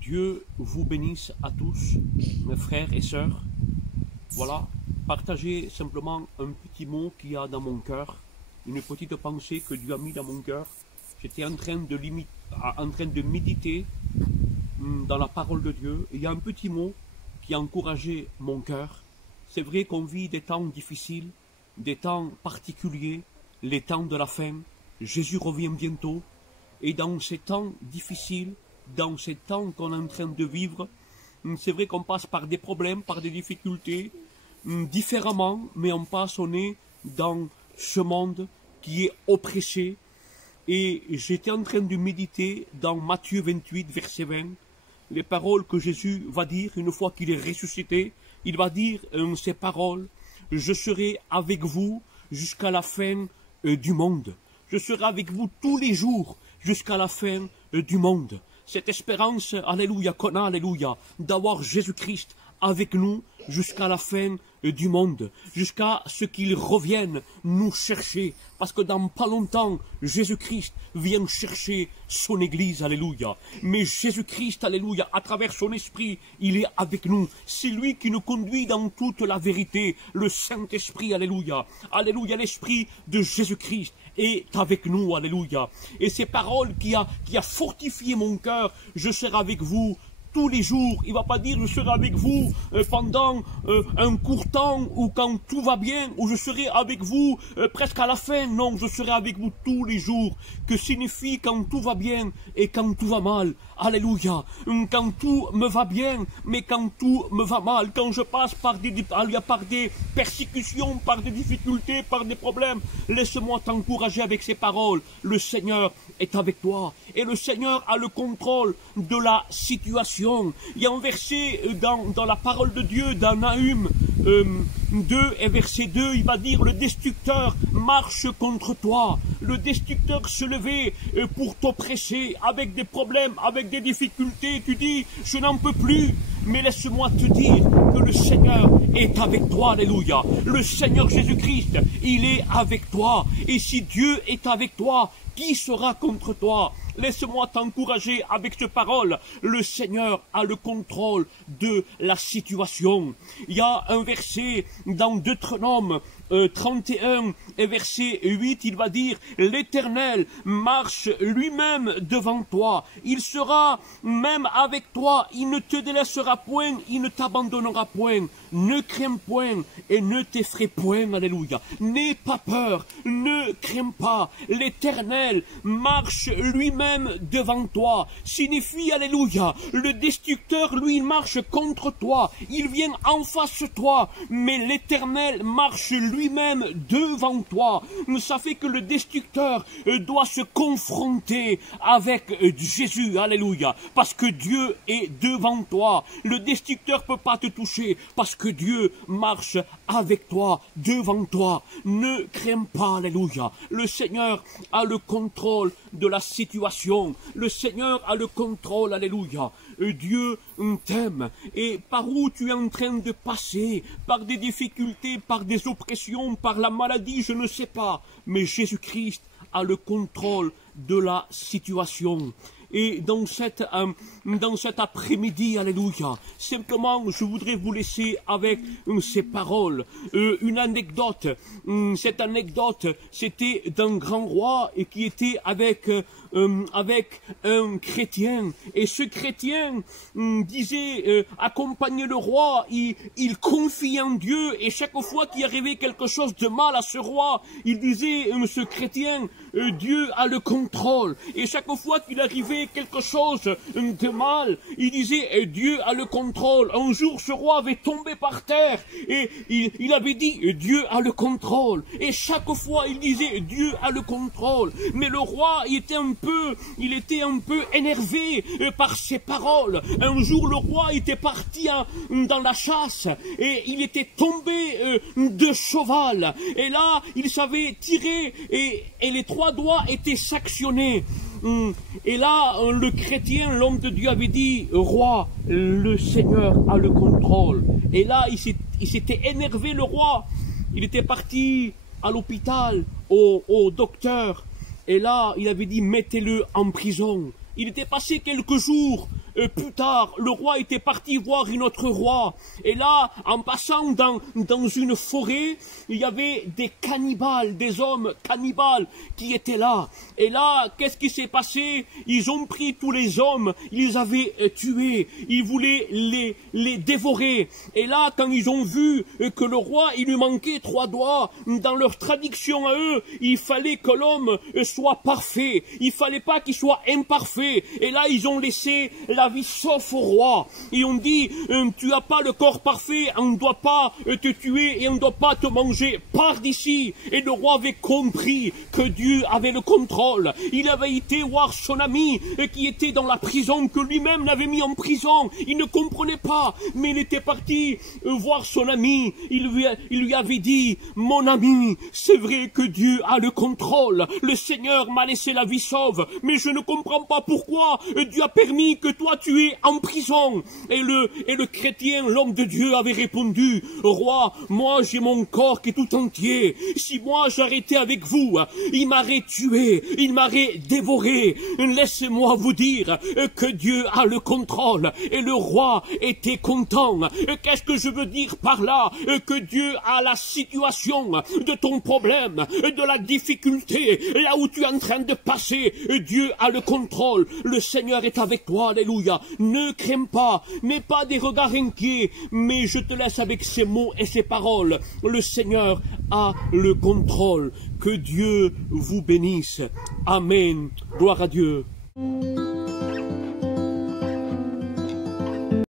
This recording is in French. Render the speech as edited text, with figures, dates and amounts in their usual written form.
Dieu vous bénisse à tous, mes frères et sœurs. Voilà, partagez simplement un petit mot qu'il y a dans mon cœur, une petite pensée que Dieu a mis dans mon cœur. J'étais en train de méditer dans la parole de Dieu. Et il y a un petit mot qui a encouragé mon cœur. C'est vrai qu'on vit des temps difficiles, des temps particuliers, les temps de la fin. Jésus revient bientôt. Et dans ces temps difficiles, dans ces temps qu'on est en train de vivre, c'est vrai qu'on passe par des problèmes, par des difficultés, différemment, mais on est dans ce monde qui est oppressé. Et j'étais en train de méditer dans Matthieu 28, verset 20, les paroles que Jésus va dire une fois qu'il est ressuscité. Il va dire ces paroles: « Je serai avec vous jusqu'à la fin du monde. Je serai avec vous tous les jours jusqu'à la fin du monde. » Cette espérance, alléluia, qu'on a, alléluia, d'avoir Jésus-Christ avec nous jusqu'à la fin du monde, jusqu'à ce qu'il revienne nous chercher, parce que dans pas longtemps, Jésus-Christ vient chercher son Église, alléluia. Mais Jésus-Christ, alléluia, à travers son esprit, il est avec nous. C'est lui qui nous conduit dans toute la vérité, le Saint-Esprit, alléluia. Alléluia, l'Esprit de Jésus-Christ est avec nous, alléluia. Et ces paroles qui a fortifié mon cœur, je serai avec vous tous les jours. Il ne va pas dire je serai avec vous pendant un court temps ou quand tout va bien, ou je serai avec vous presque à la fin. Non, je serai avec vous tous les jours. Que signifie quand tout va bien et quand tout va mal? Alléluia. Quand tout me va bien, mais quand tout me va mal, quand je passe par des persécutions, par des difficultés, par des problèmes, laisse-moi t'encourager avec ces paroles. Le Seigneur est avec toi et le Seigneur a le contrôle de la situation. Il y a un verset dans la parole de Dieu, dans Nahum 2 et verset 2, il va dire: le destructeur marche contre toi. Le destructeur se levait pour t'oppresser avec des problèmes, avec des difficultés. Tu dis, je n'en peux plus. Mais laisse-moi te dire que le Seigneur est avec toi, alléluia. Le Seigneur Jésus-Christ, il est avec toi. Et si Dieu est avec toi, qui sera contre toi? Laisse-moi t'encourager avec cette parole. Le Seigneur a le contrôle de la situation. Il y a un verset dans Deutéronome 31 et verset 8, il va dire: l'Éternel marche lui-même devant toi. Il sera même avec toi. Il ne te délaissera point, il ne t'abandonnera point. Ne crains point et ne t'effraie point. Alléluia. N'aie pas peur, ne crains pas. L'Éternel marche lui-même devant toi. Signifie, alléluia, le destructeur, lui, il marche contre toi. Il vient en face de toi, mais l'Éternel marche lui-même devant toi. Ça fait que le destructeur doit se confronter avec Jésus, alléluia, parce que Dieu est devant toi. Le destructeur ne peut pas te toucher, parce que Dieu marche avec toi, devant toi. Ne crains pas, alléluia. Le Seigneur a le contrôle de la situation. Le Seigneur a le contrôle, alléluia. Dieu t'aime. Et par où tu es en train de passer, par des difficultés, par des oppressions, par la maladie, je ne sais pas. Mais Jésus-Christ a le contrôle de la situation. Et dans cet après-midi, alléluia, simplement, je voudrais vous laisser avec ces paroles, une anecdote. Cette anecdote, c'était d'un grand roi et qui était avec un chrétien. Et ce chrétien disait accompagner le roi, il confiait en Dieu, et chaque fois qu'il arrivait quelque chose de mal à ce roi, il disait, ce chrétien, Dieu a le contrôle. Et chaque fois qu'il arrivait quelque chose de mal, il disait, Dieu a le contrôle. Un jour, ce roi avait tombé par terre et il avait dit, Dieu a le contrôle. Et chaque fois, il disait, Dieu a le contrôle. Mais le roi, il était un peu énervé par ces paroles. Un jour, le roi était parti dans la chasse et il était tombé de cheval. Et là, il savait tirer et les 3 doigts étaient sectionnés. Et là, le chrétien, l'homme de Dieu avait dit, roi, le Seigneur a le contrôle. Et là, il s'était énervé, le roi. Il était parti à l'hôpital, au docteur. Et là, il avait dit, mettez-le en prison. Il était passé quelques jours plus tard, le roi était parti voir un autre roi. Et là, en passant dans une forêt, il y avait des cannibales, des hommes cannibales qui étaient là. Et là, qu'est-ce qui s'est passé? Ils ont pris tous les hommes, ils les avaient tués, ils voulaient les dévorer. Et là, quand ils ont vu que le roi, il lui manquait 3 doigts, dans leur traduction à eux, il fallait que l'homme soit parfait, il fallait pas qu'il soit imparfait. Et là, ils ont laissé la vie sauf au roi. Ils ont dit, tu n'as pas le corps parfait, on ne doit pas te tuer et on ne doit pas te manger, pars d'ici. Et le roi avait compris que Dieu avait le contrôle. Il avait été voir son ami qui était dans la prison, que lui-même l'avait mis en prison. Il ne comprenait pas, mais il était parti voir son ami. Il lui avait dit, mon ami, c'est vrai que Dieu a le contrôle. Le Seigneur m'a laissé la vie sauve, mais je ne comprends pas pourquoi Dieu a permis que toi tu es en prison. Et le chrétien, l'homme de Dieu, avait répondu, roi, moi j'ai mon corps qui est tout entier. Si moi j'arrêtais avec vous, il m'aurait tué, il m'aurait dévoré. Laissez-moi vous dire que Dieu a le contrôle. Et le roi était content. Qu'est-ce que je veux dire par là? Que Dieu a la situation de ton problème, de la difficulté, là où tu es en train de passer. Dieu a le contrôle. Le Seigneur est avec toi, alléluia. Ne crains pas, n'aie pas des regards inquiets, mais je te laisse avec ces mots et ces paroles. Le Seigneur a le contrôle. Que Dieu vous bénisse. Amen. Gloire à Dieu.